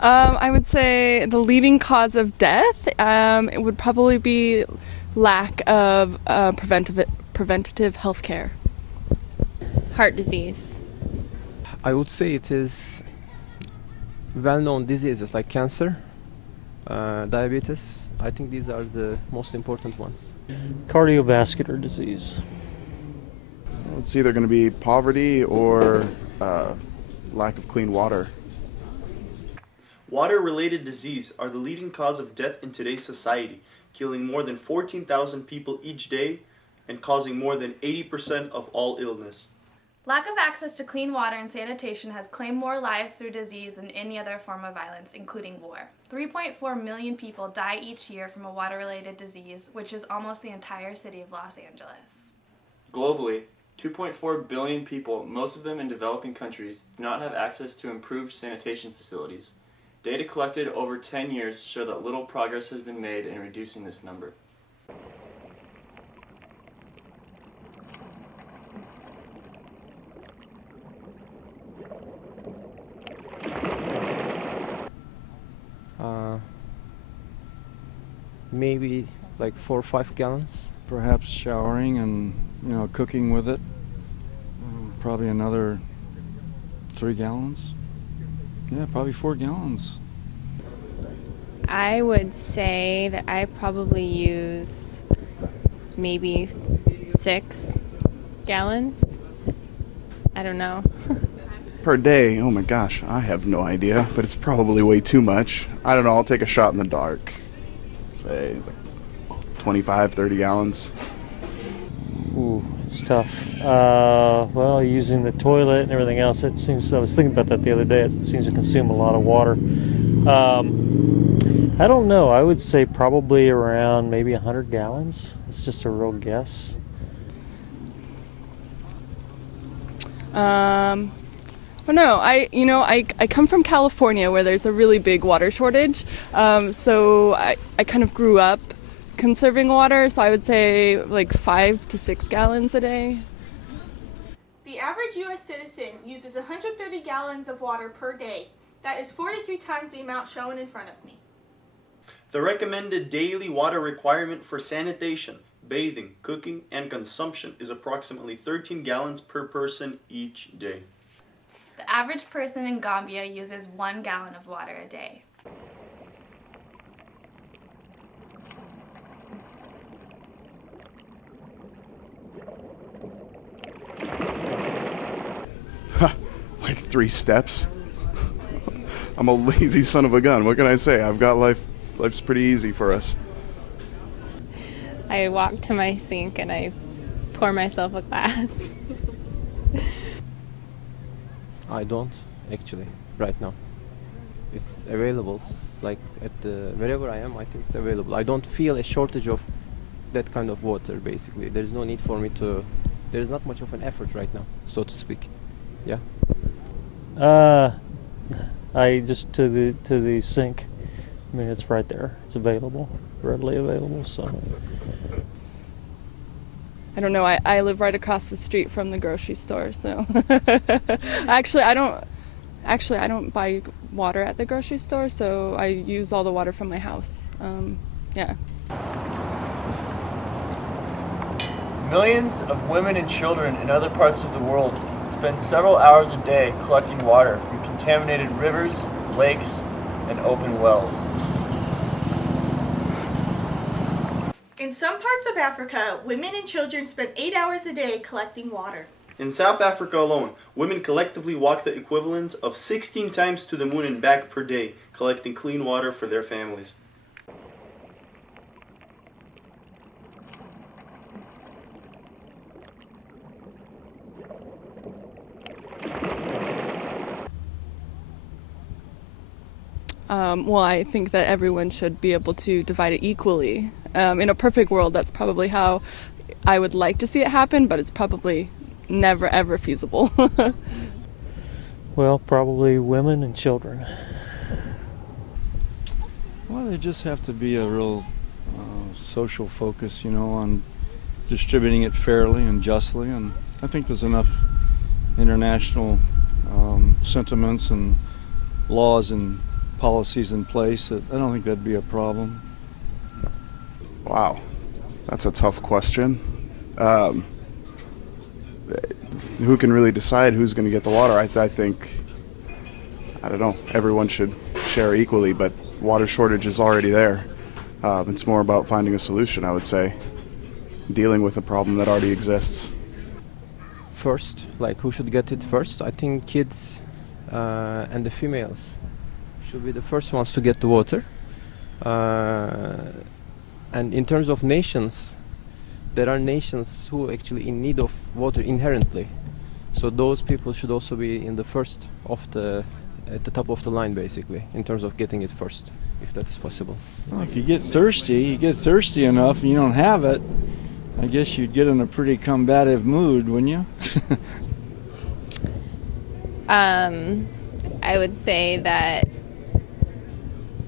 I would say the leading cause of death, it would probably be lack of preventative health care. Heart disease. I would say it is well-known diseases like cancer, diabetes. I think these are the most important ones. Cardiovascular disease. It's either going to be poverty or lack of clean water. Water-related disease are the leading cause of death in today's society, killing more than 14,000 people each day and causing more than 80% of all illness. Lack of access to clean water and sanitation has claimed more lives through disease than any other form of violence, including war. 3.4 million people die each year from a water-related disease, which is almost the entire city of Los Angeles. Globally, 2.4 billion people, most of them in developing countries, do not have access to improved sanitation facilities. Data collected over 10 years show that little progress has been made in reducing this number. Uh, Maybe like 4 or 5 gallons. Perhaps showering and cooking with it. Probably another 3 gallons. Yeah, probably 4 gallons. I would say that I probably use maybe 6 gallons. I don't know. Per day, oh my gosh, I have no idea, but it's probably way too much. I don't know, I'll take a shot in the dark. Say 25, 30 gallons. Ooh, it's tough. Well, using the toilet and everything else, I was thinking about that the other day, it seems to consume a lot of water. I don't know, I would say probably around maybe 100 gallons. It's just a real guess. Well, no, I come from California where there's a really big water shortage. So I kind of grew up conserving water, so I would say like 5 to 6 gallons a day. The average U.S. citizen uses 130 gallons of water per day. That is 43 times the amount shown in front of me. The recommended daily water requirement for sanitation, bathing, cooking, and consumption is approximately 13 gallons per person each day. The average person in Gambia uses 1 gallon of water a day. Like 3 steps? I'm a lazy son of a gun. What can I say? I've got life's pretty easy for us. I walk to my sink and I pour myself a glass. I don't actually right now. It's available, like wherever I am. I think it's available. I don't feel a shortage of that kind of water. Basically, there's no need for me to. There's not much of an effort right now, so to speak. Yeah. I just to the sink. I mean, it's right there. It's available, readily available. So. I don't know, I live right across the street from the grocery store, so actually I don't buy water at the grocery store, so I use all the water from my house. Yeah. Millions of women and children in other parts of the world spend several hours a day collecting water from contaminated rivers, lakes, and open wells. In some parts of Africa, women and children spend 8 hours a day collecting water. In South Africa alone, women collectively walk the equivalent of 16 times to the moon and back per day, collecting clean water for their families. Well, I think that everyone should be able to divide it equally. In a perfect world, that's probably how I would like to see it happen, but it's probably never ever feasible. Well, probably women and children. Well, there just have to be a real social focus, on distributing it fairly and justly, and I think there's enough international sentiments and laws in policies in place, I don't think that'd be a problem. Wow, that's a tough question. Who can really decide who's going to get the water? I think, I don't know, everyone should share equally, but water shortage is already there. It's more about finding a solution, I would say, dealing with a problem that already exists. First, like who should get it first? I think kids and the females should be the first ones to get the water. And in terms of nations, there are nations who are actually in need of water inherently. So those people should also be in the first of at the top of the line, basically, in terms of getting it first, if that is possible. Well, if you get thirsty enough and you don't have it, I guess you'd get in a pretty combative mood, wouldn't you? I would say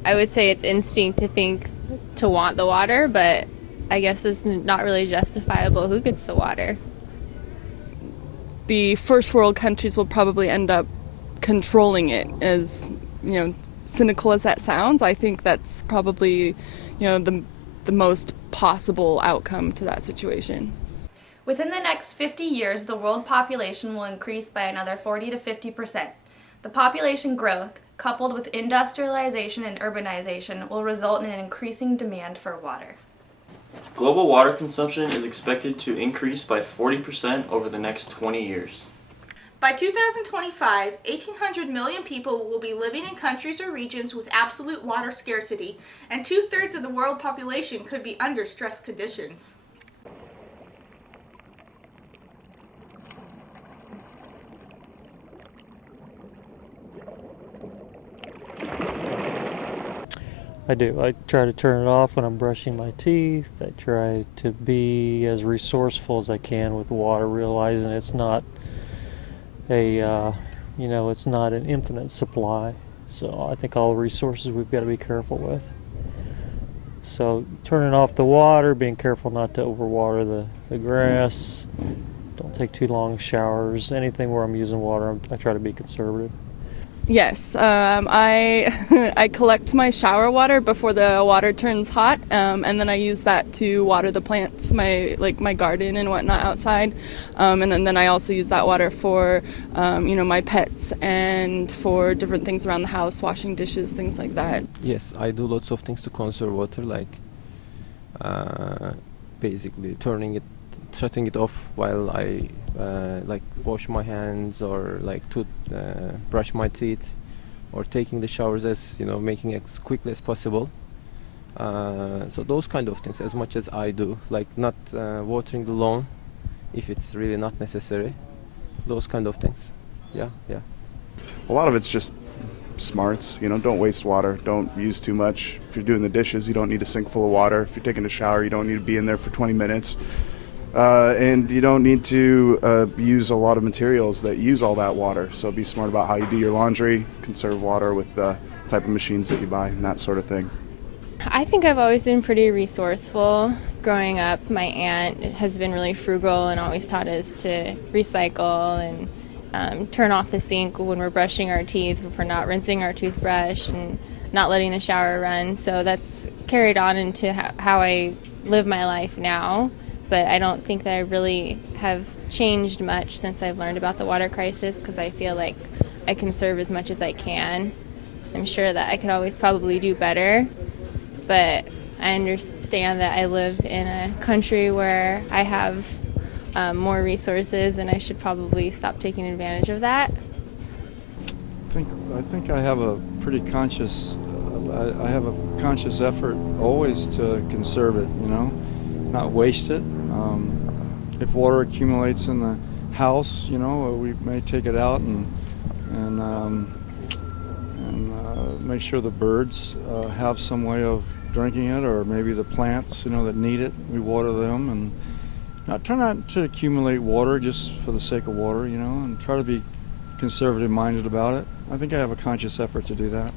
it's instinct to want the water, but I guess it's not really justifiable who gets the water. The first world countries will probably end up controlling it. As cynical as that sounds, I think that's probably the most possible outcome to that situation. Within the next 50 years, the world population will increase by another 40 to 50%. The population growth, coupled with industrialization and urbanization, will result in an increasing demand for water. Global water consumption is expected to increase by 40% over the next 20 years. By 2025, 1,800 million people will be living in countries or regions with absolute water scarcity, and 2/3 of the world population could be under stress conditions. I do. I try to turn it off when I'm brushing my teeth. I try to be as resourceful as I can with water, realizing it's not it's not an infinite supply. So I think all the resources we've got to be careful with. So turning off the water, being careful not to overwater the grass. Don't take too long showers. Anything where I'm using water, I try to be conservative. Yes, I collect my shower water before the water turns hot, and then I use that to water the plants, my garden and whatnot outside, and then I also use that water for my pets and for different things around the house, washing dishes, things like that. Yes, I do lots of things to conserve water, like basically shutting it off while I wash my hands, or brush my teeth, or taking the showers, as making it as quickly as possible. So those kind of things, as much as I do, like not watering the lawn if it's really not necessary. Those kind of things. Yeah. A lot of it's just smarts. Don't waste water. Don't use too much. If you're doing the dishes, you don't need a sink full of water. If you're taking a shower, you don't need to be in there for 20 minutes. And you don't need to use a lot of materials that use all that water. So be smart about how you do your laundry, conserve water with the type of machines that you buy, and that sort of thing. I think I've always been pretty resourceful. Growing up, my aunt has been really frugal and always taught us to recycle and turn off the sink when we're brushing our teeth, if we're not rinsing our toothbrush, and not letting the shower run. So that's carried on into how I live my life now. But I don't think that I really have changed much since I've learned about the water crisis, because I feel like I conserve as much as I can. I'm sure that I could always probably do better, but I understand that I live in a country where I have more resources, and I should probably stop taking advantage of that. I think I have a pretty conscious effort always to conserve it, not waste it. If water accumulates in the house, we may take it out and make sure the birds have some way of drinking it, or maybe the plants, that need it. We water them, and try not to accumulate water just for the sake of water, and try to be conservative-minded about it. I think I have a conscious effort to do that.